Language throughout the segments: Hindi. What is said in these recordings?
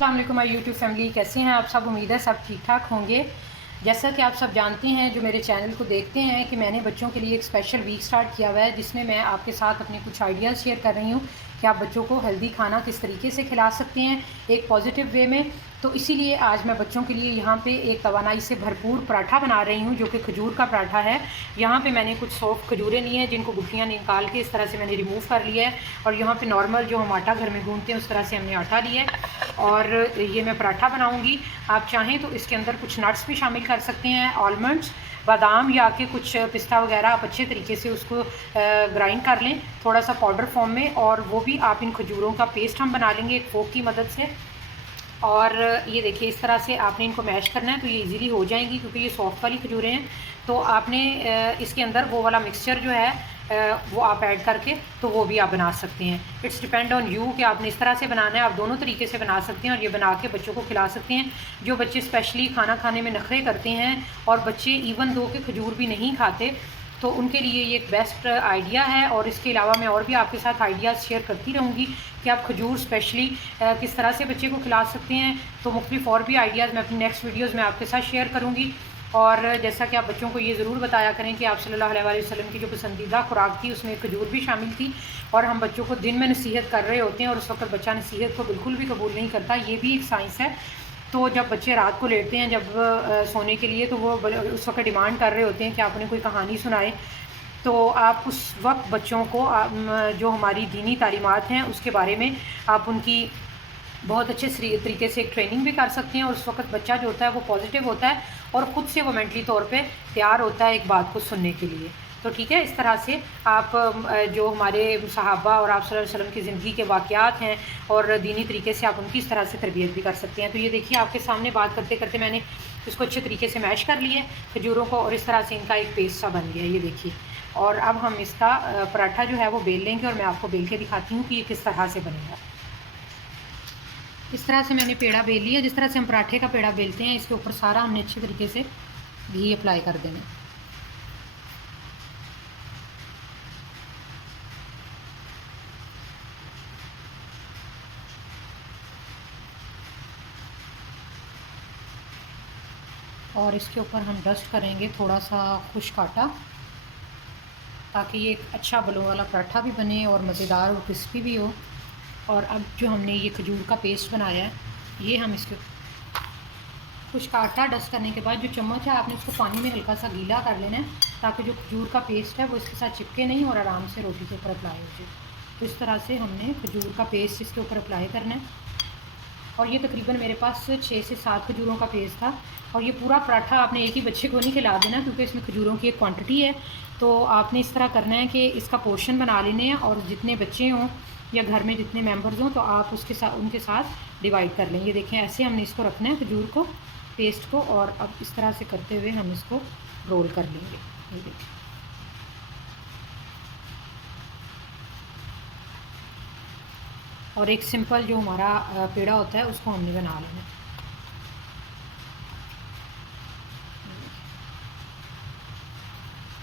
अस्सलाम वालेकुम माय यूट्यूब फैमिली, कैसे हैं आप सब। उम्मीद है सब ठीक ठाक होंगे। जैसा कि आप सब जानते हैं जो मेरे चैनल को देखते हैं कि मैंने बच्चों के लिए एक स्पेशल वीक स्टार्ट किया हुआ है जिसमें मैं आपके साथ अपने कुछ आइडियाज़ शेयर कर रही हूँ कि आप बच्चों को हेल्दी खाना किस तरीके से खिला सकते हैं एक पॉजिटिव वे में। तो इसीलिए आज मैं बच्चों के लिए यहाँ पे एक तवानाई से भरपूर पराठा बना रही हूँ जो कि खजूर का पराठा है। यहाँ पे मैंने कुछ सॉफ्ट खजूरें ली हैं जिनको गुठलियाँ निकाल के इस तरह से मैंने रिमूव कर लिया है, और यहाँ पे नॉर्मल जो हम आटा घर में गूँथते हैं उस तरह से हमने आटा लिया है और ये मैं पराठा बनाऊँगी। आप चाहें तो इसके अंदर कुछ नट्स भी शामिल कर सकते हैं, आलमंड्स, बादाम या कि कुछ पिस्ता वगैरह। आप अच्छे तरीके से उसको ग्राइंड कर लें थोड़ा सा पाउडर फॉर्म में, और वो भी आप इन खजूरों का पेस्ट हम बना लेंगे एक फोक की मदद से। और ये देखिए इस तरह से आपने इनको मैश करना है तो ये इजीली हो जाएंगी क्योंकि ये सॉफ्ट वाली खजूरें हैं। तो आपने इसके अंदर वो वाला मिक्सचर जो है वो आप ऐड करके तो वो भी आप बना सकते हैं। इट्स डिपेंड ऑन यू कि आपने इस तरह से बनाना है। आप दोनों तरीके से बना सकते हैं और ये बना के बच्चों को खिला सकते हैं। जो बच्चे स्पेशली खाना खाने में नखरे करते हैं और बच्चे इवन दो के खजूर भी नहीं खाते तो उनके लिए ये एक बेस्ट आइडिया है। और इसके अलावा मैं और भी आपके साथ आइडियाज़ शेयर करती रहूँगी कि आप खजूर स्पेशली किस तरह से बच्चे को खिला सकते हैं। तो मुख्तलिफ और भी आइडियाज़ मैं अपनी नेक्स्ट वीडियोज़ में आपके साथ शेयर करूँगी। और जैसा कि आप बच्चों को ये ज़रूर बताया करें कि आप सल्लल्लाहु अलैहि वसल्लम की जो पसंदीदा खुराक थी उसमें खजूर भी शामिल थी। और हम बच्चों को दिन में नसीहत कर रहे होते हैं और उस वक्त बच्चा नसीहत को बिल्कुल भी कबूल नहीं करता, ये भी एक साइंस है। तो जब बच्चे रात को लेटते हैं जब सोने के लिए तो वो उस वक्त डिमांड कर रहे होते हैं कि आप उन्हें कोई कहानी सुनाएं। तो आप उस वक्त बच्चों को जो हमारी दीनी तालीमात हैं उसके बारे में आप उनकी बहुत अच्छे तरीके से एक ट्रेनिंग भी कर सकते हैं। और उस वक्त बच्चा जो होता है वो पॉजिटिव होता है और ख़ुद से वो मेंटली तौर पे तैयार होता है एक बात को सुनने के लिए। तो ठीक है, इस तरह से आप जो हमारे सहाबा और आप सल्लल्लाहु अलैहि वसल्लम की ज़िंदगी के वाक़यात हैं और दीनी तरीके से आप उनकी इस तरह से तरबियत भी कर सकते हैं। तो ये देखिए आपके सामने बात करते करते मैंने इसको अच्छे तरीके से मैश कर लिया खजूरों को और इस तरह से इनका एक पेस्ट सा बन गया, ये देखिए। और अब हम इसका पराठा जो है वो बेल लेंगे और मैं आपको बेल के दिखाती हूँ कि ये किस तरह से बनेगा। इस तरह से मैंने पेड़ा बेल लिया, जिस तरह से हम पराठे का पेड़ा बेलते हैं इसके ऊपर सारा हमने अच्छे तरीके से घी अप्लाई कर देना। और इसके ऊपर हम डस्ट करेंगे थोड़ा सा खुश्क आटा ताकि ये एक अच्छा बलों वाला पराठा भी बने और मज़ेदार और क्रिस्पी भी हो। और अब जो हमने ये खजूर का पेस्ट बनाया है ये हम इसके खुश्क आटा डस्ट करने के बाद जो चम्मच है आपने उसको पानी में हल्का सा गीला कर लेना है ताकि जो खजूर का पेस्ट है वो इसके साथ चिपके नहीं और आराम से रोटी के ऊपर अप्लाई हो जाए। तो इस तरह से हमने खजूर का पेस्ट इसके ऊपर अप्लाई करना है। और ये तकरीबन मेरे पास 6 से 7 खजूरों का पेस्ट था। और ये पूरा पराठा आपने एक ही बच्चे को नहीं खिला देना क्योंकि इसमें खजूरों की एक क्वांटिटी है। तो आपने इस तरह करना है कि इसका पोर्शन बना लेने हैं और जितने बच्चे हों या घर में जितने मेंबर्स हों तो आप उनके साथ डिवाइड कर लें। ये देखें ऐसे हमने इसको रखना है खजूर को, पेस्ट को, और अब इस तरह से करते हुए हम इसको रोल कर लेंगे। ये देखें और एक सिंपल जो हमारा पेड़ा होता है उसको हमने बना लेना।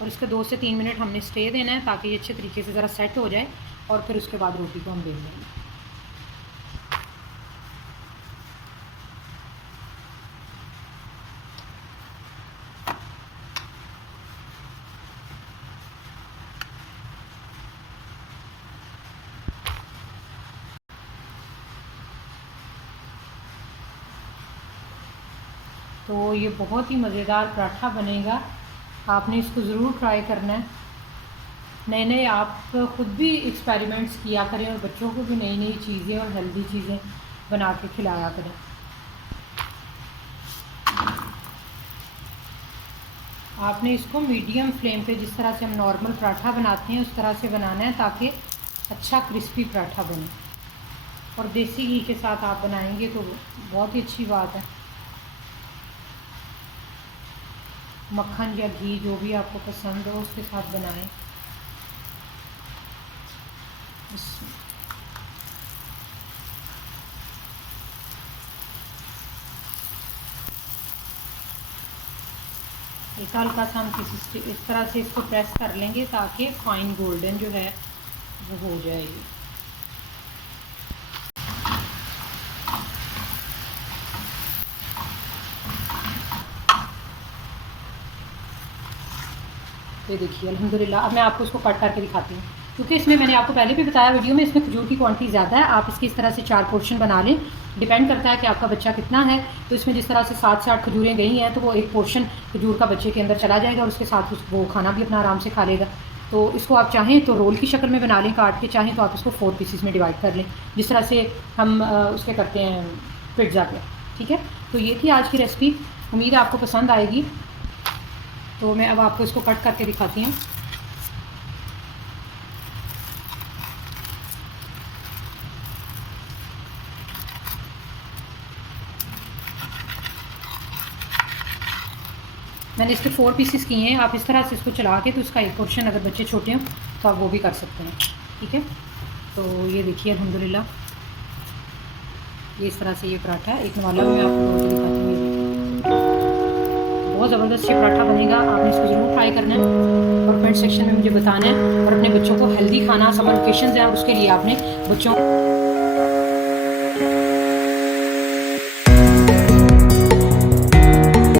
और इसके 2 से 3 मिनट हमने स्टे देना है ताकि ये अच्छे तरीके से ज़रा सेट हो जाए और फिर उसके बाद रोटी को हम बेल लेंगे। तो ये बहुत ही मज़ेदार पराठा बनेगा, आपने इसको ज़रूर ट्राई करना है। नए नए आप ख़ुद भी एक्सपेरिमेंट्स किया करें और बच्चों को भी नई नई चीज़ें और हेल्दी चीज़ें बना के खिलाया करें। आपने इसको मीडियम फ्लेम पे जिस तरह से हम नॉर्मल पराठा बनाते हैं उस तरह से बनाना है ताकि अच्छा क्रिस्पी पराठा बने। और देसी घी के साथ आप बनाएंगे तो बहुत ही अच्छी बात है। मक्खन या घी जो भी आपको पसंद हो उसके साथ बनाएं। एक हल्का सा हम किसी इस तरह से इसको प्रेस कर लेंगे ताकि फाइन गोल्डन जो है वो हो जाएगी। ये देखिए अल्हम्दुलिल्लाह। अब मैं आपको इसको कट करके दिखाती हूँ, क्योंकि इसमें मैंने आपको पहले भी बताया वीडियो में, इसमें खजूर की क्वांटिटी ज़्यादा है। आप इसकी इस तरह से 4 पोर्शन बना लें, डिपेंड करता है कि आपका बच्चा कितना है। तो इसमें जिस तरह से 7 से 8 खजूरें गई हैं तो वो एक पोर्शन खजूर का बच्चे के अंदर चला जाएगा और उसके साथ वो खाना भी अपना आराम से खा लेगा। तो इसको आप चाहें तो रोल की शक्ल में बना लें काट के, चाहें तो आप इसको 4 पीसेस में डिवाइड कर लें, जिस तरह से हम उसके करते हैं पिज़्ज़ा के। ठीक है, तो ये थी आज की रेसिपी, उम्मीद है आपको पसंद आएगी। तो मैं अब आपको इसको कट करके दिखाती हूँ। मैंने इसके 4 पीसेस किए हैं। आप इस तरह से इसको चला के तो इसका एक पोर्शन, अगर बच्चे छोटे हों तो आप वो भी कर सकते हैं। ठीक है, तो ये देखिए अल्हम्दुलिल्लाह, ये इस तरह से ये पराठा है। एक नवाला भी मैं आपको तोड़ के दिखाती हूँ। बहुत ज़बरदस्त ये पराठा बनेगा, आपने इसको ज़रूर ट्राई करना है और कमेंट सेक्शन में मुझे बताना है। और अपने बच्चों को हेल्दी खाना, समर वेकेशन है, उसके लिए आपने बच्चों